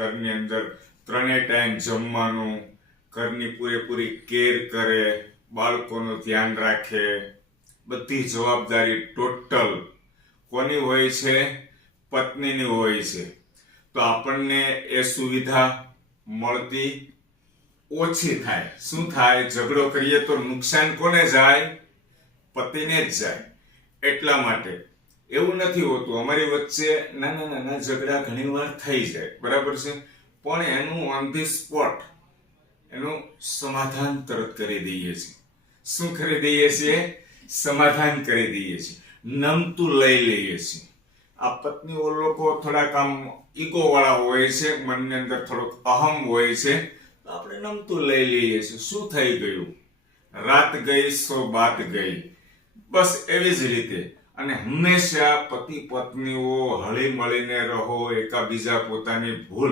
ઘરની અંદર 3 ટાઈમ જમવાનું, ઘરની પૂરેપૂરી કેર કરે, બાળકોનું ધ્યાન રાખે, બધી જવાબદારી ટોટલ કોની હોય છે? પત્નીની હોય છે. તો આપણને એ સુવિધા મળતી ઓછી થાય. શું થાય? ઝઘડો કરીએ તો નુકસાન કોને જાય? પતિને જ જાય. એટલા માટે એવું નથી હોતું. અમારી વચ્ચે નાના ઝઘડા ઘણીવાર થઈ જાય, બરાબર છે, પણ એનું ઓન ધી સ્પોટ એનું સમાધાન તરત કરી દઈએ છીએ. શું કરી દઈએ છીએ? સમાધાન કરી દઈએ છીએ, નમતું લઈ લઈએ છીએ. આ પત્નીઓ લોકો થોડાક આમ ઈગો વાળા હોય છે, મનની અંદર થોડોક અહમ હોય છે, તો આપણે નમતું લઈ લઈએ છીએ. શું થઈ ગયું? રાત ગઈ સો બાત ગઈ. બસ એવી જ રીતે. અને હંમેશા પતિ પત્નીઓ હળી મળીને રહો, એકાબીજા પોતાની ભૂલ